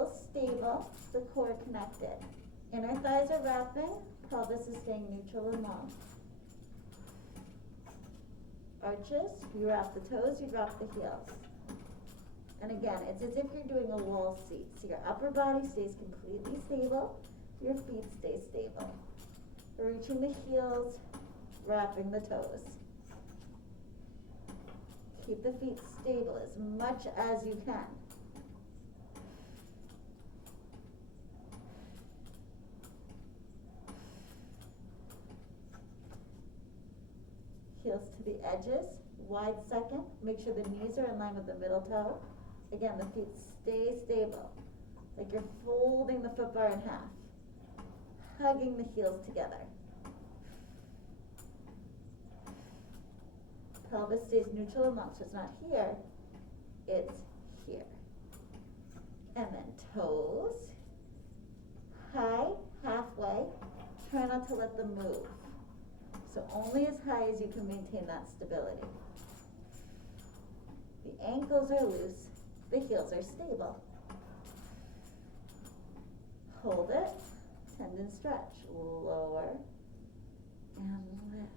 heels stable, the core connected. Inner thighs are wrapping, pelvis is staying neutral and long. Arches, you wrap the toes, you drop the heels. And again, it's as if you're doing a wall seat. So your upper body stays completely stable, your feet stay stable. Reaching the heels, wrapping the toes. Keep the feet stable as much as you can. Heels to the edges, wide second. Make sure the knees are in line with the middle toe. Again, the feet stay stable, like you're folding the foot bar in half, hugging the heels together. Pelvis stays neutral and long, so it's not here, it's here. And then toes, high, halfway. Try not to let them move. So only as high as you can maintain that stability. The ankles are loose, the heels are stable. Hold it, tendon stretch, lower and lift.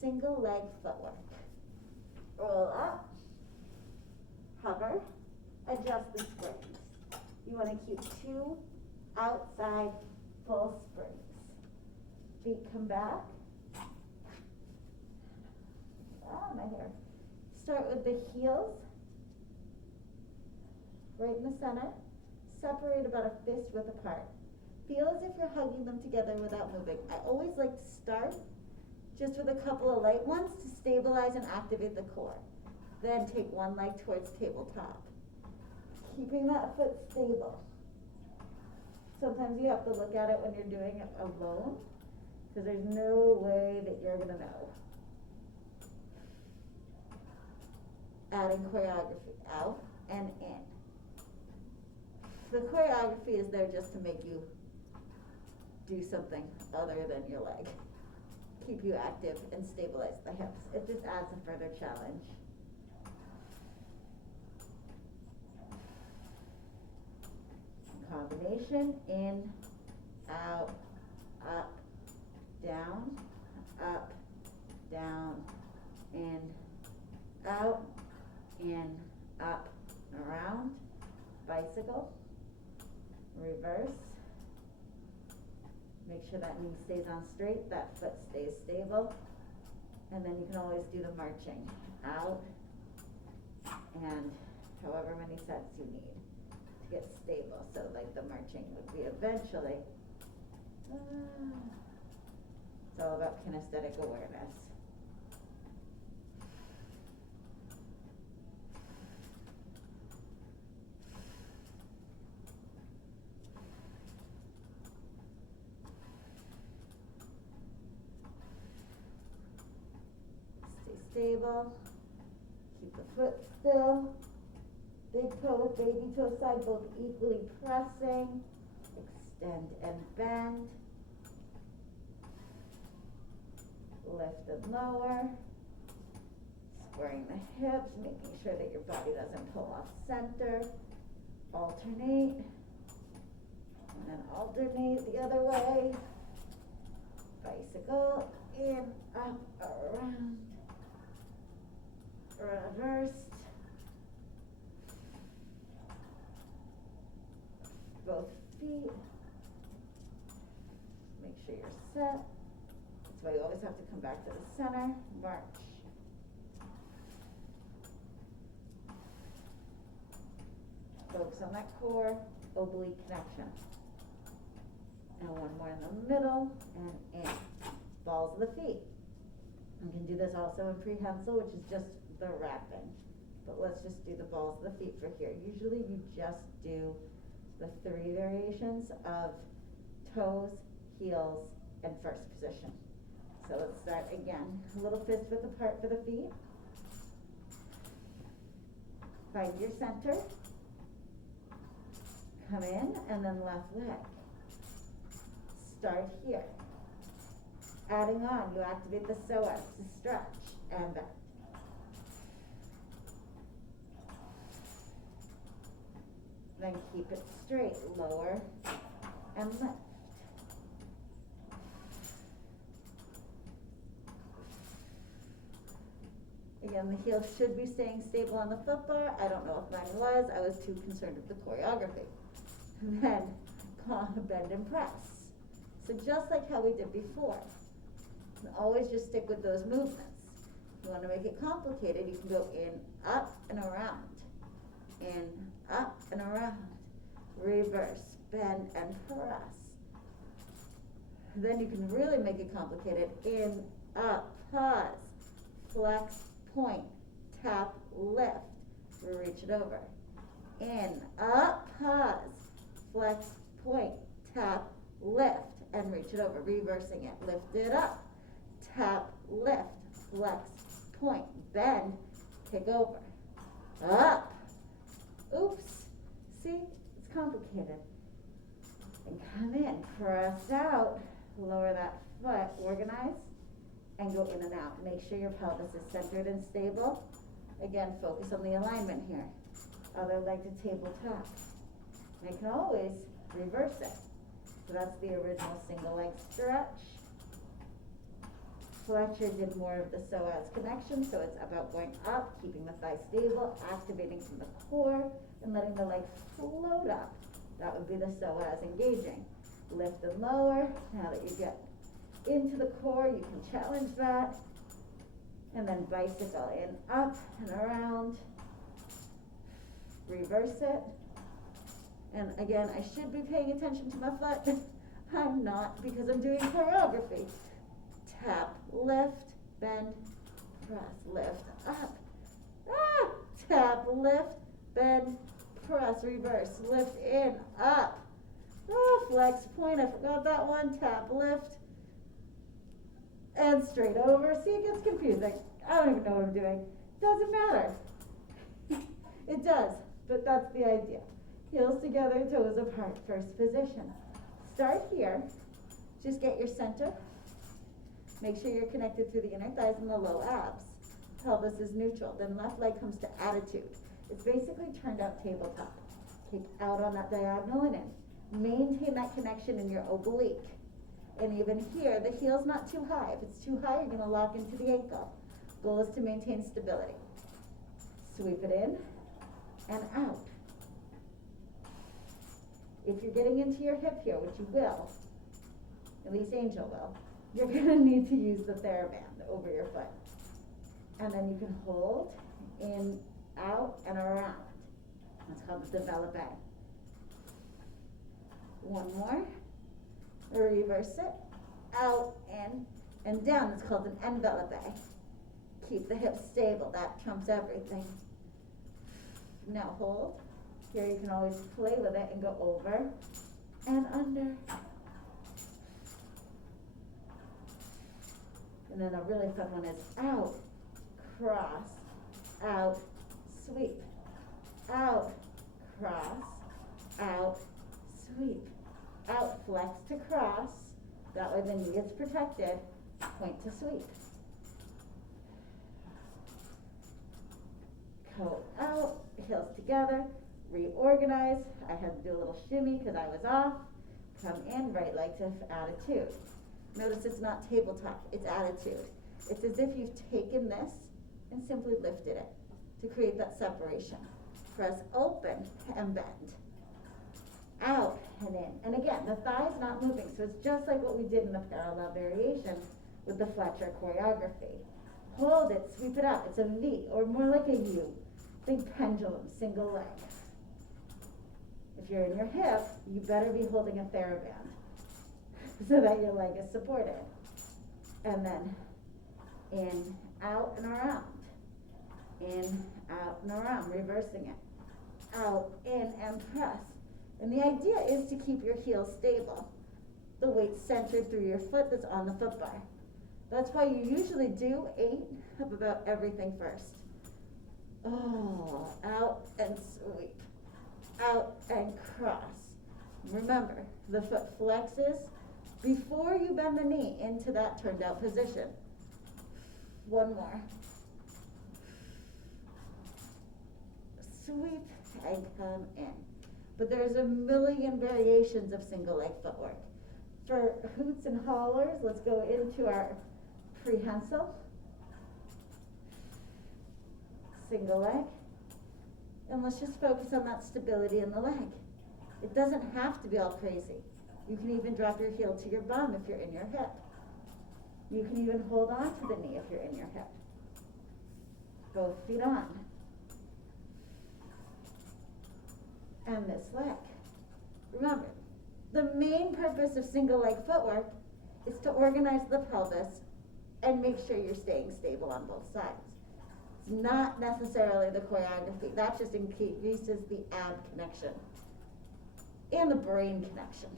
Single leg footwork. Roll up, hover, adjust the springs. You want to keep 2 outside full springs. Feet come back. My hair. Start with the heels, right in the center. Separate about a fist width apart. Feel as if you're hugging them together without moving. I always like to start just with a couple of light ones to stabilize and activate the core. Then take one leg towards tabletop. Keeping that foot stable. Sometimes you have to look at it when you're doing it alone, because there's no way that you're gonna know. Adding choreography out and in. The choreography is there just to make you do something other than your leg. Keep you active and stabilize the hips. It just adds a further challenge. Combination, in, out, up, down, in, out, in, up, around, bicycle, reverse. Make sure that knee stays on straight, that foot stays stable. And then you can always do the marching out and however many sets you need to get stable. So like the marching would be eventually, it's all about kinesthetic awareness. Stable, keep the foot still, big toe with baby toe side both equally pressing, extend and bend, lift and lower, squaring the hips, making sure that your body doesn't pull off center, alternate, and then alternate the other way, bicycle, in, up, around, reversed, both feet, make sure you're set. That's why you always have to come back to the center, march. Focus on that core, oblique connection. And one more in the middle, and in. Balls of the feet. You can do this also in prehensile, which is just the wrapping. But let's just do the balls of the feet for here. Usually you just do the 3 variations of toes, heels, and first position. So let's start again. A little fist width apart for the feet. Find your center. Come in, and then left leg. start here. Adding on, you activate the psoas to stretch and bend. Then keep it straight, lower and lift. Again, the heel should be staying stable on the foot bar. I don't know if mine was. I was too concerned with the choreography. Then bend and press. So just like how we did before, you can always just stick with those movements. If you want to make it complicated, you can go in, up, and around. In, up, and around. Reverse, bend, and press. Then you can really make it complicated. In, up, pause, flex, point, tap, lift, reach it over. In, up, pause, flex, point, tap, lift, and reach it over. Reversing it, lift it up, tap, lift, flex, point, bend, kick over, up. Oops, see, it's complicated. And come in, press out, lower that foot, organize, and go in and out. Make sure your pelvis is centered and stable. Again, focus on the alignment here. Other leg to tabletop. And you can always reverse it. So that's the original single leg stretch. Fletcher did more of the psoas connection, so it's about going up, keeping the thigh stable, activating from the core, and letting the leg float up. That would be the psoas engaging. Lift and lower. Now that you get into the core, you can challenge that. And then bicycle in, up and around. Reverse it. And again, I should be paying attention to my foot. I'm not, because I'm doing choreography. Tap, lift, bend, press, lift, up. Ah! Tap, lift, bend, press, reverse, lift in, up. Oh, flex, point, I forgot that one. Tap, lift, and straight over. See, it gets confusing. I don't even know what I'm doing. Doesn't matter. It does, but that's the idea. Heels together, toes apart, first position. Start here. Just get your center. Make sure you're connected through the inner thighs and the low abs. Pelvis is neutral. Then left leg comes to attitude. It's basically turned out tabletop. Kick out on that diagonal and in. Maintain that connection in your oblique. And even here, the heel's not too high. If it's too high, you're going to lock into the ankle. Goal is to maintain stability. Sweep it in and out. If you're getting into your hip here, which you will, at least Angel will, you're going to need to use the TheraBand over your foot. And then you can hold in, out, and around. That's called the develope. One more. Reverse it. Out, in, and down. It's called an envelope. Keep the hips stable. That trumps everything. Now hold. Here you can always play with it and go over and under. And then a really fun one is out, cross, out, sweep, out, cross, out, sweep, out, flex to cross. That way the knee gets protected, point to sweep. Go out, heels together, reorganize. I had to do a little shimmy because I was off. Come in, right leg to attitude. Notice it's not tabletop, it's attitude. It's as if you've taken this and simply lifted it to create that separation. Press open and bend. Out and in. And again, the thigh's not moving, so it's just like what we did in the parallel variation with the Fletcher choreography. Hold it, sweep it up. It's a V, or more like a U. Think pendulum, single leg. If you're in your hip, you better be holding a TheraBand so that your leg is supported. And then in, out, and around. In, out, and around, reversing it. Out, in, and press. And the idea is to keep your heels stable. The weight centered through your foot that's on the foot bar. That's why you usually do 8 of about everything first. Oh, out and sweep. Out and cross. Remember, the foot flexes before you bend the knee into that turned out position. One more. Sweep and come in. But there's a million variations of single leg footwork. For hoots and hollers, let's go into our prehensile. Single leg. And let's just focus on that stability in the leg. It doesn't have to be all crazy. You can even drop your heel to your bum if you're in your hip. You can even hold on to the knee if you're in your hip. Both feet on. And this leg. Remember, the main purpose of single leg footwork is to organize the pelvis and make sure you're staying stable on both sides. It's not necessarily the choreography. That just increases the ab connection and the brain connection.